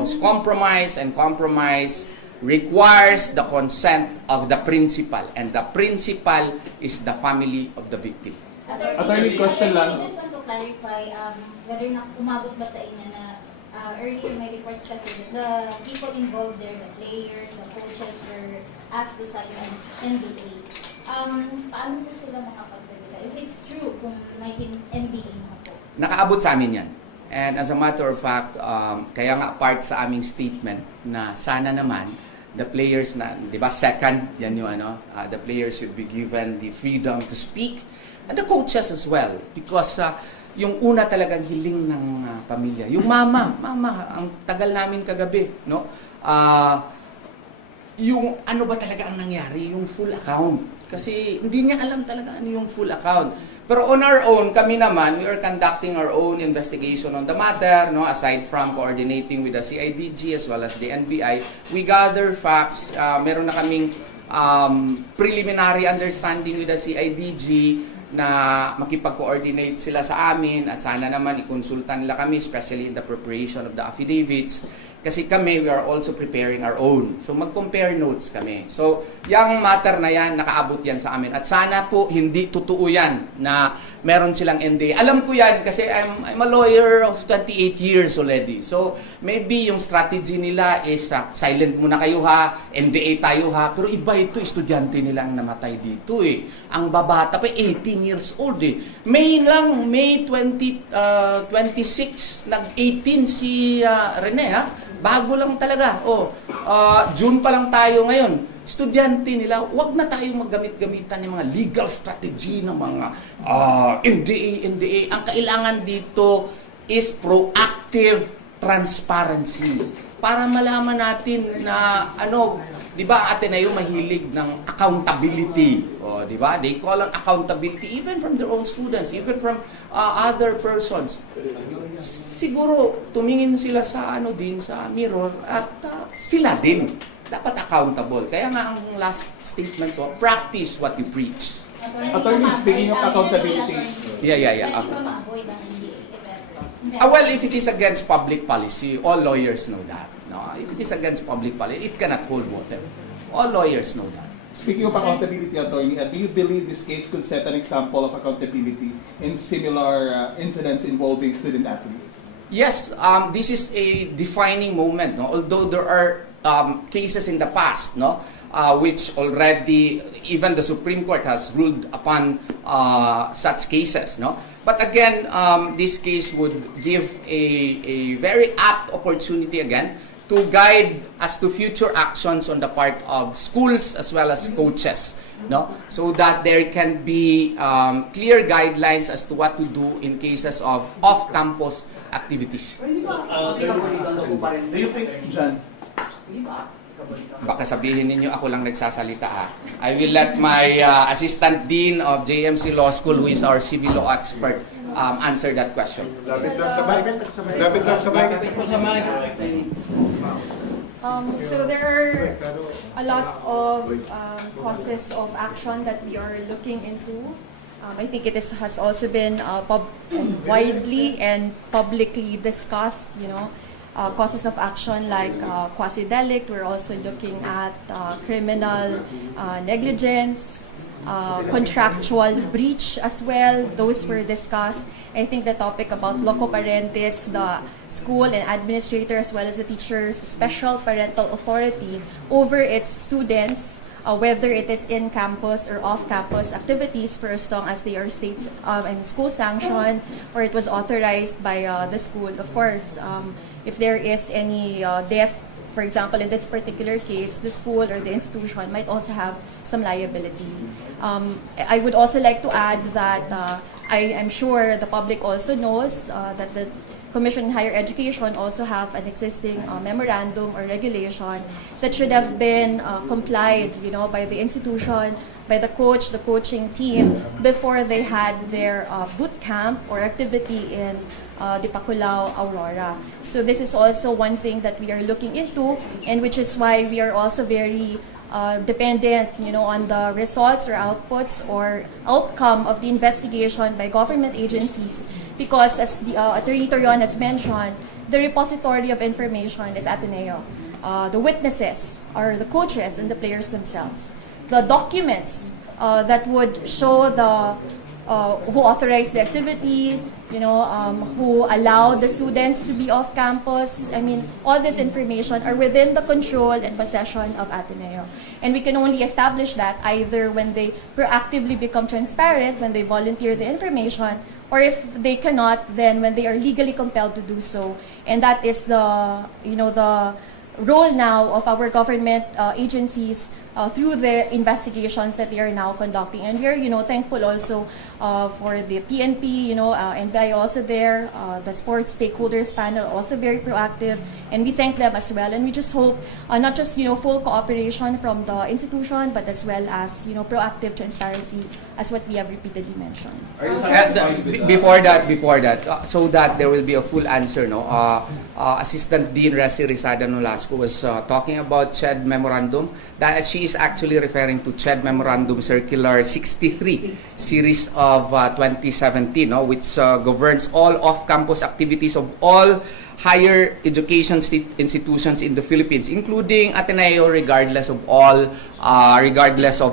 involves compromise, and compromise requires the consent of the principal, and the principal is the family of the victim. Attorney, question lang. I just want to clarify whether na umabot ba sa inyo na earlier may reports kasi the people involved there, the players, the coaches were asked to sign an NDA. Paano po sila makapagsalita? If it's true, kung may NDA na po. Nakaabot sa amin yan. And as a matter of fact, kaya nga part sa aming statement na sana naman the players na, di ba, second, yan yung the players should be given the freedom to speak, and the coaches as well, because yung una talagang hiling ng pamilya, yung mama, ang tagal namin kagabi, no? Yung ano ba talaga ang nangyari, yung full account. Kasi hindi niya alam talaga ano yung full account. Pero on our own, kami naman, we are conducting our own investigation on the matter, no? Aside from coordinating with the CIDG as well as the NBI, we gather facts. Meron na kaming preliminary understanding with the CIDG na makipag-coordinate sila sa amin at sana naman ikonsulta nila kami, especially in the preparation of the affidavits. Kasi kami, we are also preparing our own. So, mag-compare notes kami. So, yung matter na yan, nakaabot yan sa amin. At sana po, hindi totoo yan na meron silang NDA. Alam ko yan kasi I'm a lawyer of 28 years already. So, maybe yung strategy nila is silent muna kayo ha, NDA tayo ha. Pero iba ito, estudyante nilang namatay dito eh. Ang babata pa, 18 years old eh. May 26, nag-18 si Rene ha. Bago lang talaga. June pa lang tayo ngayon. Estudyante nila, wag na tayo maggamit-gamitan ng mga legal strategy ng mga NDA. Ang kailangan dito is proactive transparency. Para malaman natin na di ba Ateneo mahilig ng accountability. Di ba? They call on accountability even from their own students, even from other persons. Siguro tumingin sila sa sa mirror at sila din dapat accountable. Kaya nga ang last statement ko, practice what you preach. Attorney, speaking of accountability. Yeah. Well, if it is against public policy, all lawyers know that. No, if it is against public policy, it cannot hold water. All lawyers know that. Speaking of accountability, Attorney, do you believe this case could set an example of accountability in similar incidents involving student athletes? Yes, this is a defining moment. No? Although there are cases in the past, which already even the Supreme Court has ruled upon such cases. No? But again, this case would give a very apt opportunity again to guide as to future actions on the part of schools as well as coaches, so that there can be clear guidelines as to what to do in cases of off-campus activities. Do you think, John? Baka sabihin ninyo ako lang nagsasalita ha. I will let my Assistant Dean of JMC Law School, who is our civil law expert, answer that question. Lapit lang sa mic. So there are a lot of causes of action that we are looking into. I think it has also been widely and publicly discussed, causes of action like quasi-delict. We're also looking at criminal negligence, contractual breach as well. Those were discussed. I think the topic about loco parentis, the school and administrator as well as the teacher's special parental authority over its students, whether it is in campus or off-campus activities, for as long as they are state and school sanctioned or it was authorized by the school. Of course, if there is any death, for example, in this particular case, the school or the institution might also have some liability. I would also like to add that I am sure the public also knows that the Commission on Higher Education also have an existing memorandum or regulation that should have been complied, by the institution, by the coach, the coaching team, before they had their boot camp or activity in Dipaculao, Aurora. So this is also one thing that we are looking into, and which is why we are also very dependent, on the results or outputs or outcome of the investigation by government agencies. Because as the Attorney Torion has mentioned, the repository of information is Ateneo. The witnesses are the coaches and the players themselves. The documents that would show the who authorized the activity, who allowed the students to be off campus. I mean, all this information are within the control and possession of Ateneo. And we can only establish that either when they proactively become transparent, when they volunteer the information, or if they cannot, then when they are legally compelled to do so. And that is the role now of our government agencies through the investigations that they are now conducting. And we're, thankful also for the PNP, NBI also there, the sports stakeholders panel also very proactive, and we thank them as well. And we just hope not just, full cooperation from the institution, but as well as, proactive transparency, as what we have repeatedly mentioned. Are you satisfied with that? Before that, so that there will be a full answer, Assistant Dean Resi Rizada Nolasco was talking about CHED memorandum. That she is actually referring to CHED memorandum circular 63 series of 2017, which governs all off-campus activities of all higher education institutions in the Philippines, including Ateneo, regardless of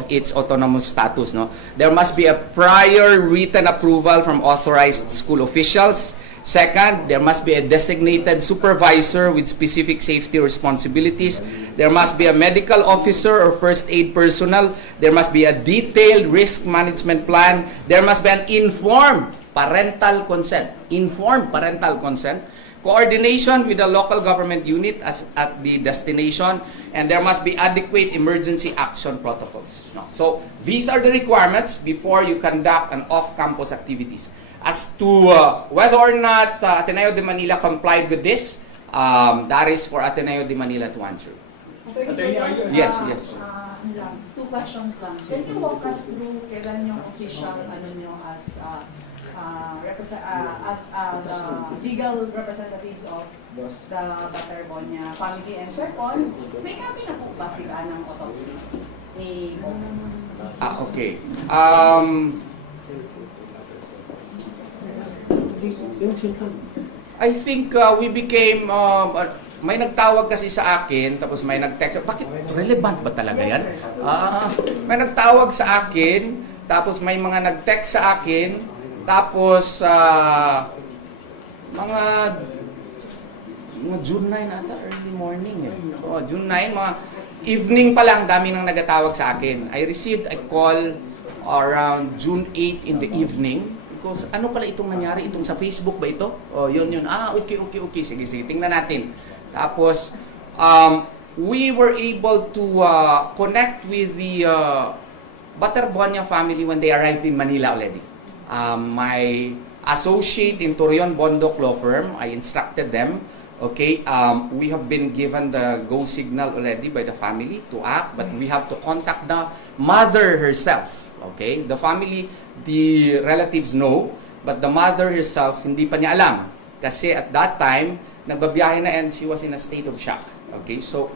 its autonomous status. There must be a prior written approval from authorized school officials. Second, there must be a designated supervisor with specific safety responsibilities. There must be a medical officer or first aid personnel. There must be a detailed risk management plan. There must be an informed parental consent. Coordination with the local government unit at the destination, and there must be adequate emergency action protocols. So these are the requirements before you conduct an off-campus activities. As to whether or not Ateneo de Manila complied with this, that is for Ateneo de Manila to answer. Yes. Two questions lang. Can you walk us through kailan yung official as the legal representatives of the Baterbonia family? And second, may kami na po ba sila ng autopsy ni Mo? Okay. I think we became may nagtawag kasi sa akin, tapos may nag-text. Bakit relevant ba talaga yan? May nagtawag sa akin, tapos may mga nag-text sa akin, tapos mga June 9 ata, early morning. June 9, mga evening pa lang, dami nang nagatawag sa akin. I received a call around June 8 in the evening. Because ano pala itong nangyari? Itong sa Facebook ba ito? Yun. Okay. Sige, tingnan natin. Tapos, we were able to connect with the Baterbonia family when they arrived in Manila already. My associate in Torion Bondoc Law Firm, I instructed them, okay, we have been given the go signal already by the family to act, but we have to contact the mother herself. Okay? The family, the relatives know, but the mother herself, hindi pa niya alam. Kasi at that time, nagbabiyahe na and she was in a state of shock. Okay? So,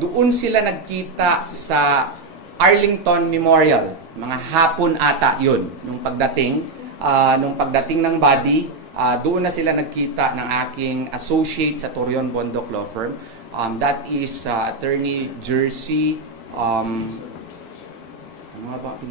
doon sila nagkita sa Arlington Memorial. Mga hapon ata yun. Nung pagdating ng body, doon na sila nagkita ng aking associate sa Torion Bondoc Law Firm. That is Attorney Jersey, ano nga ba?